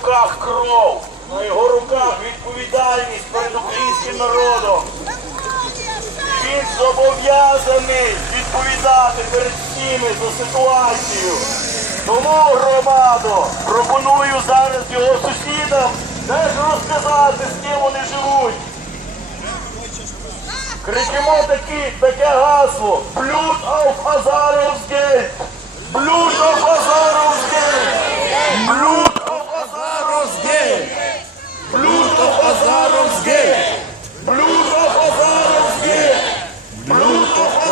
руках кров, на його руках відповідальність перед українським народом. Він зобов'язаний відповідати перед всіми за ситуацію. Тому, громадо, пропоную зараз його сусідам теж розказати, з ким вони живуть. Кричимо такі, таке гасло. Auf Azarowsgeld! oh, oh.